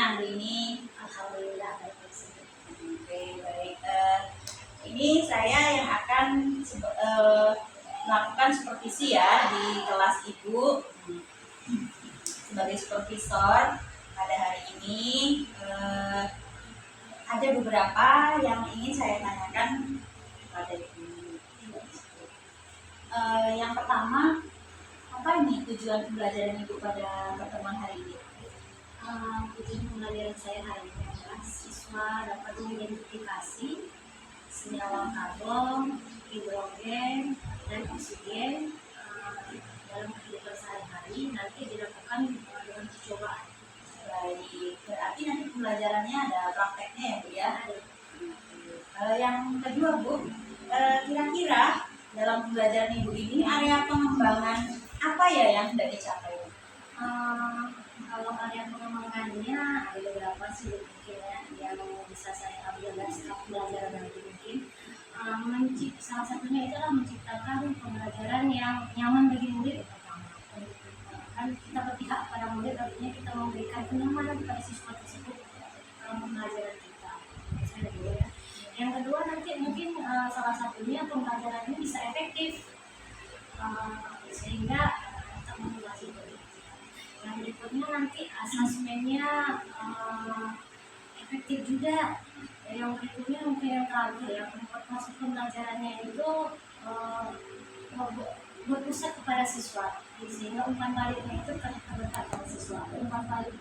hari ini? Alhamdulillah baik. Oke, baik. Ini saya yang akan melakukan supervisi ya di kelas Ibu sebagai supervisor pada hari ini. Ada beberapa yang ingin saya tanyakan kepada Ibu. Yang pertama, apa ini tujuan pembelajaran Ibu pada pertemuan hari ini? Tujuan pembelajaran saya hari ini adalah siswa dapat mengidentifikasi senyawa karbon, hidrogen, dan oksigen dalam kehidupan sehari-hari. Nanti dilakukan dengan percobaan. Baik, berarti nanti pembelajarannya ada prakteknya ya Bu ya? Yang kedua Bu, kira-kira dalam pembelajaran Ibu ini area pengembangan apa ya yang hendak dicapai? Kalau area pengembangannya ada beberapa sih mungkin ya, yang bisa saya ambil dari pembelajaran nanti mungkin. Salah satunya itu adalah menciptakan pembelajaran yang nyaman bagi murid pertama. Kan kita berpihak pada murid, artinya kita memberikan kenyamanan kepada siswa tersebut dalam pembelajaran kita. Ya. Yang kedua nanti mungkin salah satunya pembelajaran ini bisa efektif sehingga kita memotivasi. Yang berikutnya nanti asesmennya efektif juga. Yang berikutnya mungkin yang terakhir ya, masuk pembelajarannya itu berpusat kepada siswa, sehingga umpan baliknya itu terdekat pada siswa. Umpan balik.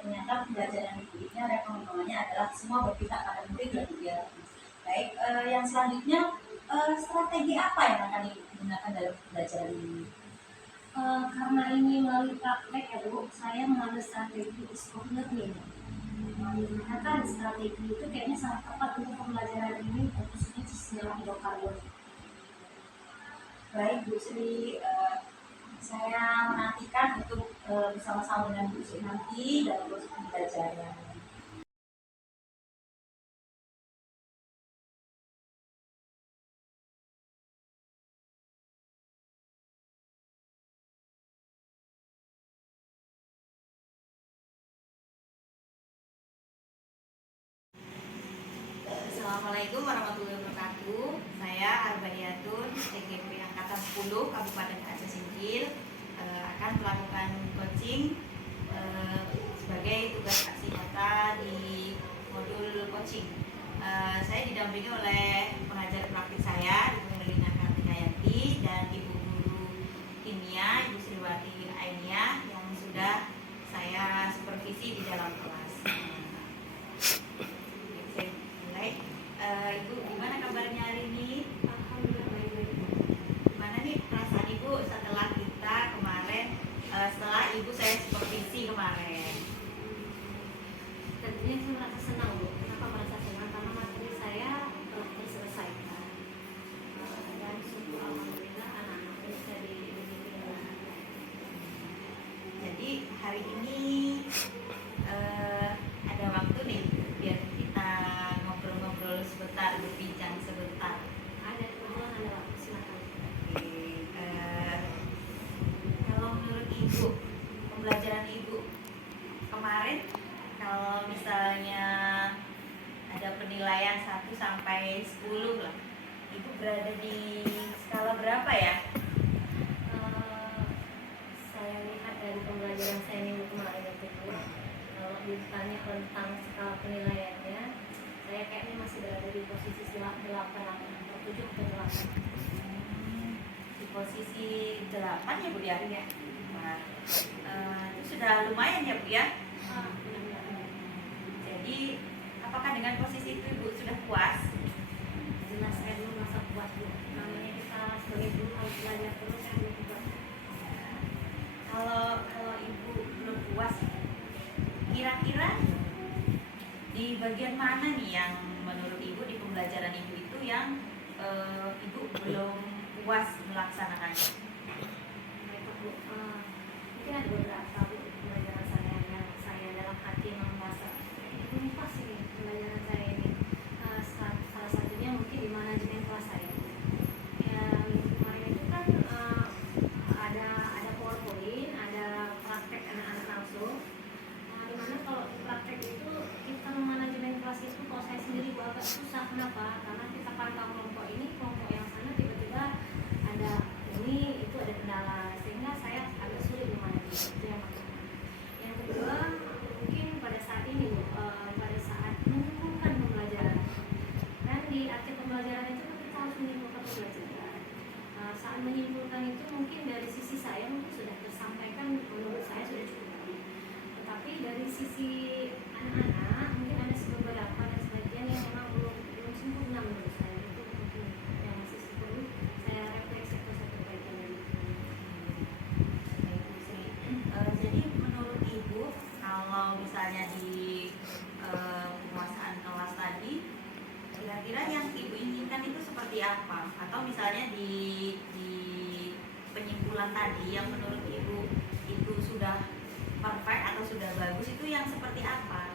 Ternyata pembelajaran Ibu ini area pengembangannya adalah semua berpihak pada murid dan juga. Baik, yang selanjutnya strategi apa yang akan Ibu gunakan dalam pembelajaran ini? Karena ini melalui praktek ya Bu, saya mengambil strategi scope learning. Menggunakan strategi itu kayaknya sangat tepat untuk pembelajaran ini, khususnya senyawa hidrokarbon. Baik Bu Sri, saya menantikan untuk bersama-sama dengan Bu Sri nanti dalam proses pembelajaran. Assalamualaikum warahmatullahi wabarakatuh. Saya Arbaniatun, TGP Angkatan 10 Kabupaten Aceh Singkil, akan melakukan coaching sebagai tugas aksi nyata di modul coaching. Saya didampingi oleh pengajar praktik saya, Ibu Melina Kartikayanti, dan Ibu Guru Kimia, Ibu Sriwati Ainia, yang sudah saya supervisi di dalam kelas. Ibu, gimana kabarnya hari ini? Alhamdulillah baik. Gimana nih perasaan Ibu setelah kita kemarin, setelah Ibu saya supervisi kemarin? Tentunya saya merasa senang Bu. Kenapa merasa senang? Karena materi saya telah terselesaikan. Dan sungguh alhamdulillah anak-anak bisa dididik. Jadi hari ini ada waktu nih biar kita ngobrol-ngobrol sebentar, berbincang sebentar. Ada waktu, silakan. Kalau menurut Ibu, pembelajaran Ibu kemarin, kalau misalnya ada penilaian 1 sampai 10 lah, Ibu berada di skala berapa ya? Saya lihat dari pembelajaran saya minggu kemarin itu kalau ditanya tentang skala penilaiannya, saya kayaknya masih berada di posisi 8 atau 7 atau 8. Di posisi 8 ya Bu ya? Nah, itu sudah lumayan ya Bu ya? Jadi apakah dengan posisi itu Ibu sudah puas? Jelas saya belum merasa puas Bu. Namanya kita sebagai guru harus belajar terus, saya belum puas. Kalau Ibu belum puas, kira-kira di bagian mana nih yang menurut Ibu di pembelajaran Ibu itu yang Ibu belum puas melaksanakannya? Mungkin ada beberapa Bu pembelajaran saya yang saya dalam hati merasa belum pas ini pembelajaran saya ini. Salah satunya mungkin di manajemen kelas saya. Yang kemarin itu kan ada PowerPoint, ada praktek anak-anak langsung. Kenapa? Karena kita pantau kelompok ini, kelompok yang sana tiba-tiba ada ini, itu ada kendala, sehingga saya agak sulit memanage. Itu yang pertama. Yang kedua, mungkin pada saat ini, pada saat menyimpulkan pembelajaran, kan di akhir pembelajaran itu kita harus menyimpulkan pembelajaran. Saat menyimpulkan itu mungkin dari sisi saya mungkin sudah tersampaikan, menurut saya sudah cukup baik. Tetapi dari sisi anak-anak mungkin ada beberapa dan sebagian yang memang belum sempurna menurut saya. Itu mungkin yang masih perlu saya refleksi atau saya perbaikan lagi. Baik, Bu Sri. Jadi menurut Ibu, kalau misalnya di penguasaan kelas tadi, kira-kira yang Ibu inginkan itu seperti apa? Atau misalnya di penyimpulan tadi yang menurut Ibu itu sudah perfect atau sudah bagus, itu yang seperti apa?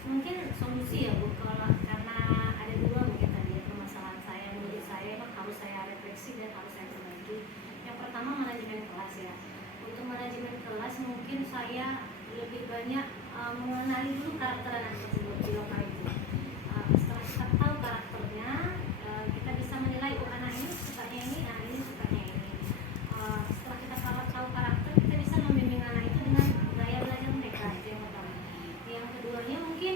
Mungkin solusi ya Bu, karena ada dua mungkin tadi ya, permasalahan saya. Menurut saya emang harus saya refleksi dan harus saya perbaiki. Yang pertama manajemen kelas ya. Untuk manajemen kelas mungkin saya lebih banyak mengenali dulu karakter anak tersebut di lokal itu. Setelah kita tahu karakternya, kita bisa menilai anak ini sukanya ini, anak ini sukanya ini. Setelah kita tahu karakter, kita bisa membimbing anak itu dengan gaya belajar mereka. Itu yang pertama. Yang keduanya mungkin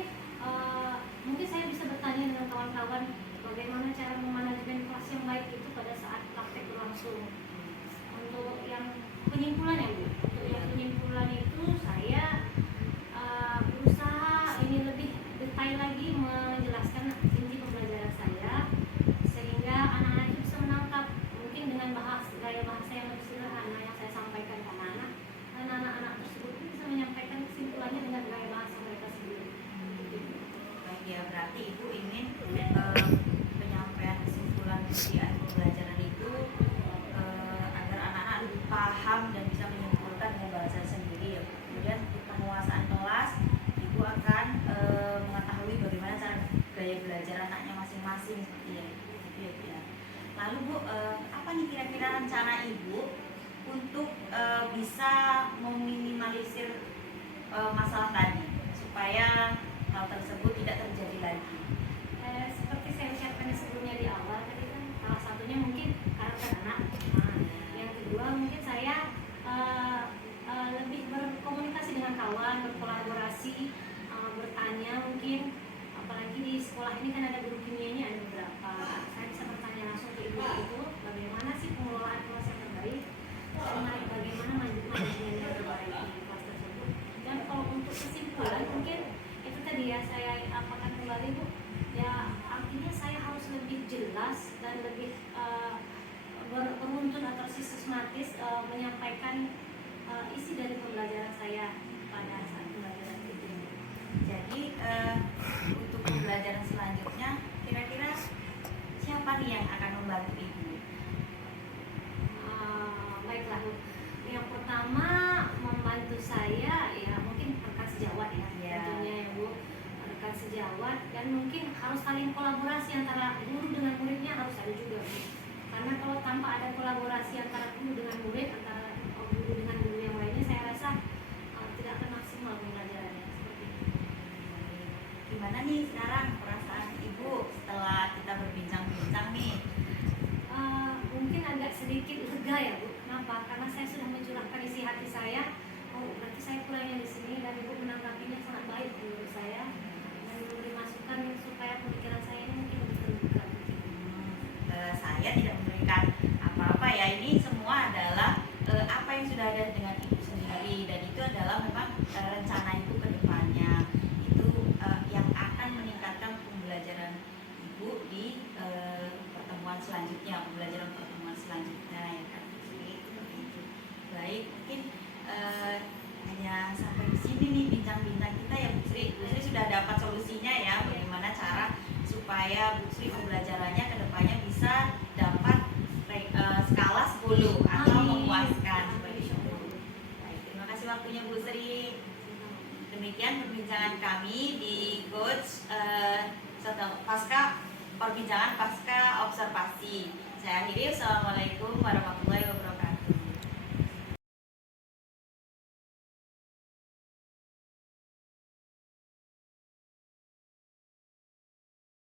saya bisa bertanya dengan kawan-kawan bagaimana cara memanajemen kelas yang baik itu pada saat praktek berlangsung. Untuk yang penyimpulan ya Bu, untuk yang penyimpulan itu saya berusaha ini lebih detail lagi menjelaskan inti pembelajaran saya, sehingga anak-anak itu bisa menangkap mungkin dengan gaya bahasa yang lebih sederhana yang saya sampaikan ke anak-anak, dan anak-anak tersebut bisa menyampaikan kesimpulannya dengan gaya bahasa mereka sendiri. Baik ya, berarti Ibu ingin penyampaian kesimpulan di akhir pembelajaran itu agar anak-anak lebih paham dan bisa menyimpulkan dengan bahasa sendiri ya. Kemudian untuk penguasaan kelas, Ibu akan mengetahui bagaimana cara gaya belajar anaknya masing-masing seperti ya. Lalu Bu, apa nih kira-kira rencana Ibu untuk bisa meminimalisir masalah tadi supaya hal tersebut tidak terjadi lagi? Seperti saya ucapkan sebelumnya di awal tadi kan, salah satunya mungkin karakter anak. Yang kedua mungkin saya lebih berkomunikasi dengan kawan, berkolaborasi, bertanya mungkin, apalagi di sekolah ini kan ada guru kimianya ada beberapa. Saya bisa bertanya langsung ke ibu itu bagaimana sih pengelolaan kelas yang terbaik, dan bagaimana manajemen yang terbaik di kelas tersebut. Dan kalau untuk kesimpulan mungkin itu tadi ya, saya apakan kembali Bu ya, artinya saya harus lebih jelas dan lebih beruntun atau sistematis menyampaikan isi dari pembelajaran saya pada saat pembelajaran itu. Jadi untuk pembelajaran selanjutnya, kira-kira siapa nih yang akan membantu Ibu? Baiklah Bu, yang pertama membantu saya ya mungkin rekan sejawat ya, tentunya ya Bu, rekan sejawat, dan mungkin harus saling kolaborasi antara guru dengan muridnya, harus ada juga Bu. Karena kalau tanpa ada kolaborasi antara guru dengan murid, antara guru dengan guru yang lainnya, saya rasa tidak akan maksimal pembelajarannya seperti itu. Gimana nih sekarang perasaan Ibu setelah kita berbincang-bincang nih? Mungkin agak sedikit lega ya Bu. Kenapa? Karena saya sudah mencurahkan isi hati saya. Oh, berarti saya kurangnya di sini, dan Ibu menanggapinya sangat baik menurut saya, dan memberi masukan supaya pemikiran saya ini mungkin lebih terbuka. Saya tidak memberikan apa-apa ya, ini semua adalah apa yang sudah ada dengan Ibu sendiri, dan itu adalah memang rencana Ibu ke depannya. Itu yang akan meningkatkan pembelajaran Ibu di pertemuan selanjutnya, pembelajaran pertemuan selanjutnya ya kan. Seperti itu. Baik, mungkin hanya sampai di sini nih bincang-bincang kita ya Bu Sri. Bu Sri sudah dapat solusinya ya, bagaimana cara supaya Bu Sri pembelajarannya ke depannya bisa dapat skala 10 atau memuaskan seperti itu. Baik, terima kasih waktunya Bu Sri. Demikian perbincangan kami di Coach pasca perbincangan pasca observasi. Saya akhiri. Assalamualaikum warahmatullahi wabarakatuh.